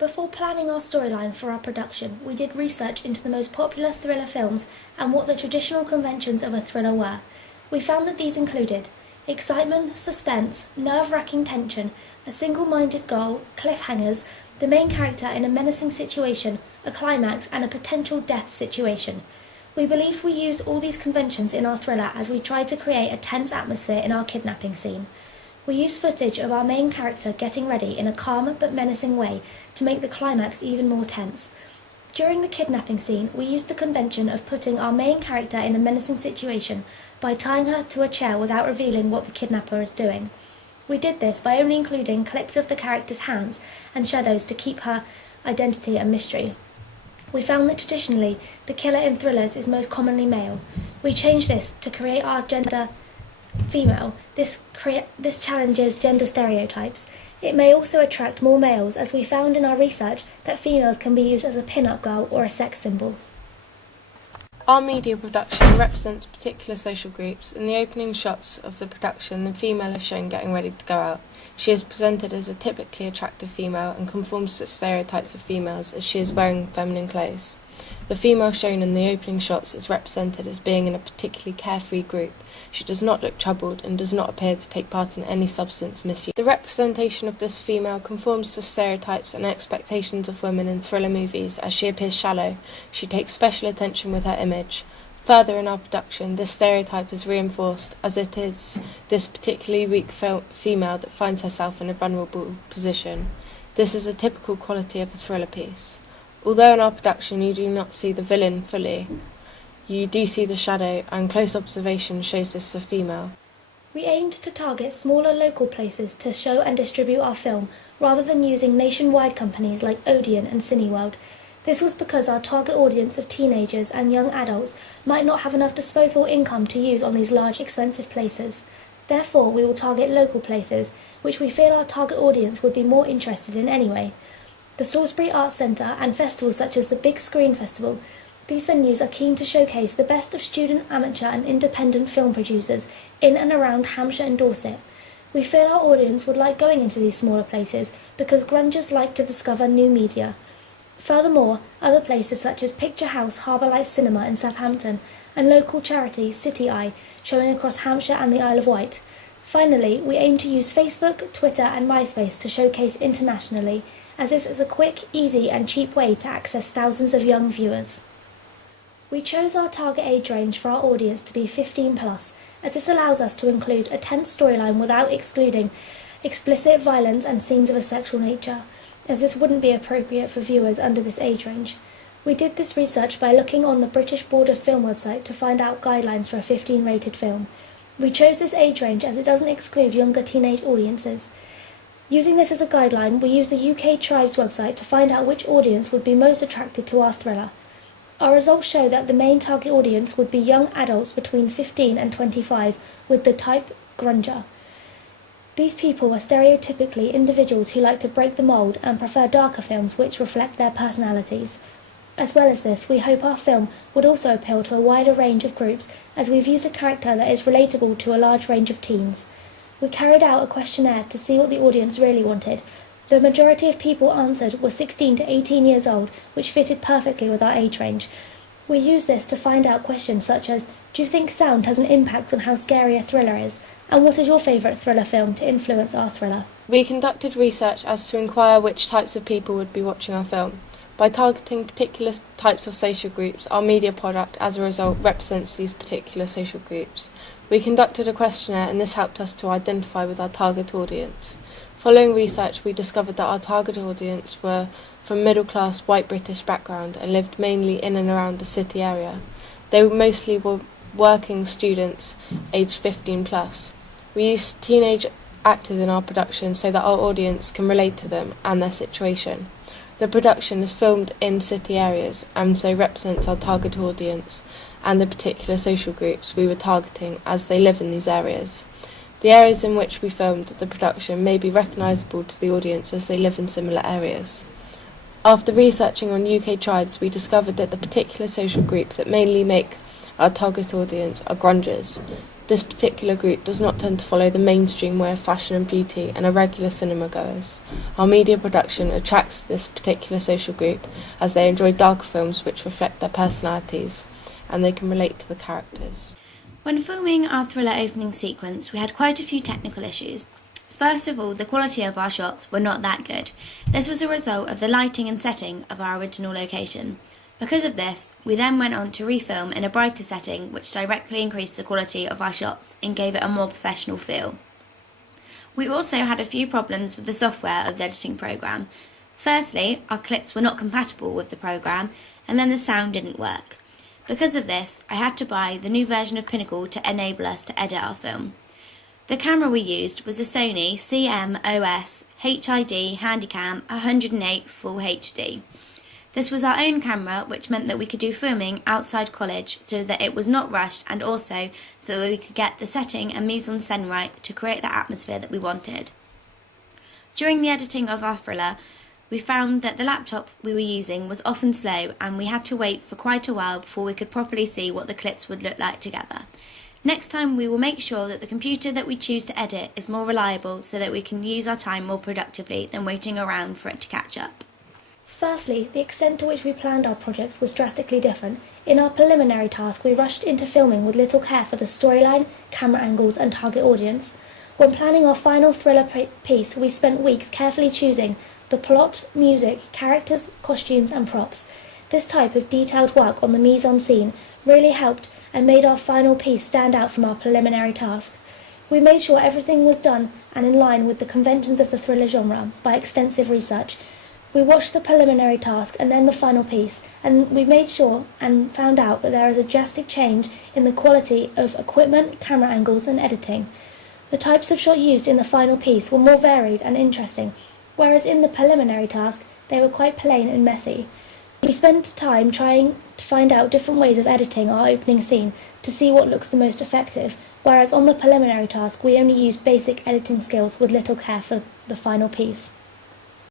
Before planning our storyline for our production, we did research into the most popular thriller films and what the traditional conventions of a thriller were. We found that these included excitement, suspense, nerve-wracking tension, a single-minded goal, cliffhangers, the main character in a menacing situation, a climax, and a potential death situation. We believed we used all these conventions in our thriller as we tried to create a tense atmosphere in our kidnapping scene. We used footage of our main character getting ready in a calm but menacing way to make the climax even more tense. During the kidnapping scene, we used the convention of putting our main character in a menacing situation by tying her to a chair without revealing what the kidnapper is doing. We did this by only including clips of the character's hands and shadows to keep her identity a mystery. We found that traditionally, the killer in thrillers is most commonly male. We changed this to create our gender female. This challenges gender stereotypes. It may also attract more males, as we found in our research that females can be used as a pin-up girl or a sex symbol. Our media production represents particular social groups. In the opening shots of the production, the female is shown getting ready to go out. She is presented as a typically attractive female and conforms to stereotypes of females as she is wearing feminine clothes. The female shown in the opening shots is represented as being in a particularly carefree group. She does not look troubled and does not appear to take part in any substance misuse. The representation of this female conforms to stereotypes and expectations of women in thriller movies as she appears shallow. She takes special attention with her image. Further in our production, this stereotype is reinforced as it is this particularly weak female that finds herself in a vulnerable position. This is a typical quality of a thriller piece. Although in our production you do not see the villain fully, you do see the shadow, and close observation shows this is a female. We aimed to target smaller local places to show and distribute our film, rather than using nationwide companies like Odeon and Cineworld. This was because our target audience of teenagers and young adults might not have enough disposable income to use on these large, expensive places. Therefore, we will target local places, which we feel our target audience would be more interested in anyway. The Salisbury Arts Centre and festivals such as the Big Screen Festival. These venues are keen to showcase the best of student, amateur and independent film producers in and around Hampshire and Dorset. We feel our audience would like going into these smaller places because grungers like to discover new media. Furthermore, other places such as Picture House Harbour Lights Cinema in Southampton and local charity City Eye, showing across Hampshire and the Isle of Wight. Finally, we aim to use Facebook, Twitter and MySpace to showcase internationally, as this is a quick, easy and cheap way to access thousands of young viewers. We chose our target age range for our audience to be 15+, as this allows us to include a tense storyline without excluding explicit violence and scenes of a sexual nature, as this wouldn't be appropriate for viewers under this age range. We did this research by looking on the British Board of Film website to find out guidelines for a 15-rated film. We chose this age range as it doesn't exclude younger teenage audiences. Using this as a guideline, we used the UK Tribes website to find out which audience would be most attracted to our thriller. Our results show that the main target audience would be young adults between 15 and 25 with the type grunger. These people are stereotypically individuals who like to break the mould and prefer darker films which reflect their personalities. As well as this, we hope our film would also appeal to a wider range of groups, as we've used a character that is relatable to a large range of teens. We carried out a questionnaire to see what the audience really wanted. The majority of people answered were 16 to 18 years old, which fitted perfectly with our age range. We used this to find out questions such as, do you think sound has an impact on how scary a thriller is? And what is your favourite thriller film to influence our thriller? We conducted research as to inquire which types of people would be watching our film. By targeting particular types of social groups, our media product, as a result, represents these particular social groups. We conducted a questionnaire and this helped us to identify with our target audience. Following research, we discovered that our target audience were from middle-class white British background and lived mainly in and around the city area. They mostly were working students aged 15+. We used teenage actors in our production so that our audience can relate to them and their situation. The production is filmed in city areas and so represents our target audience and the particular social groups we were targeting as they live in these areas. The areas in which we filmed the production may be recognisable to the audience as they live in similar areas. After researching on UK tribes, we discovered that the particular social group that mainly make our target audience are grungers. This particular group does not tend to follow the mainstream way of fashion and beauty and are regular cinema goers. Our media production attracts this particular social group as they enjoy darker films which reflect their personalities and they can relate to the characters. When filming our thriller opening sequence, we had quite a few technical issues. First of all, the quality of our shots were not that good. This was a result of the lighting and setting of our original location. Because of this, we then went on to refilm in a brighter setting which directly increased the quality of our shots and gave it a more professional feel. We also had a few problems with the software of the editing program. Firstly, our clips were not compatible with the program, and then the sound didn't work. Because of this, I had to buy the new version of Pinnacle to enable us to edit our film. The camera we used was a Sony CMOS HID Handycam 108 Full HD. This was our own camera, which meant that we could do filming outside college so that it was not rushed and also so that we could get the setting and mise-en-scène right to create the atmosphere that we wanted. During the editing of our thriller, we found that the laptop we were using was often slow and we had to wait for quite a while before we could properly see what the clips would look like together. Next time we will make sure that the computer that we choose to edit is more reliable so that we can use our time more productively than waiting around for it to catch up. Firstly, the extent to which we planned our projects was drastically different. In our preliminary task, we rushed into filming with little care for the storyline, camera angles and target audience. When planning our final thriller piece, we spent weeks carefully choosing the plot, music, characters, costumes and props. This type of detailed work on the mise-en-scene really helped and made our final piece stand out from our preliminary task. We made sure everything was done and in line with the conventions of the thriller genre by extensive research. We watched the preliminary task and then the final piece, and we made sure and found out that there is a drastic change in the quality of equipment, camera angles and editing. The types of shot used in the final piece were more varied and interesting, whereas in the preliminary task they were quite plain and messy. We spent time trying to find out different ways of editing our opening scene to see what looks the most effective, whereas on the preliminary task we only used basic editing skills with little care for the final piece.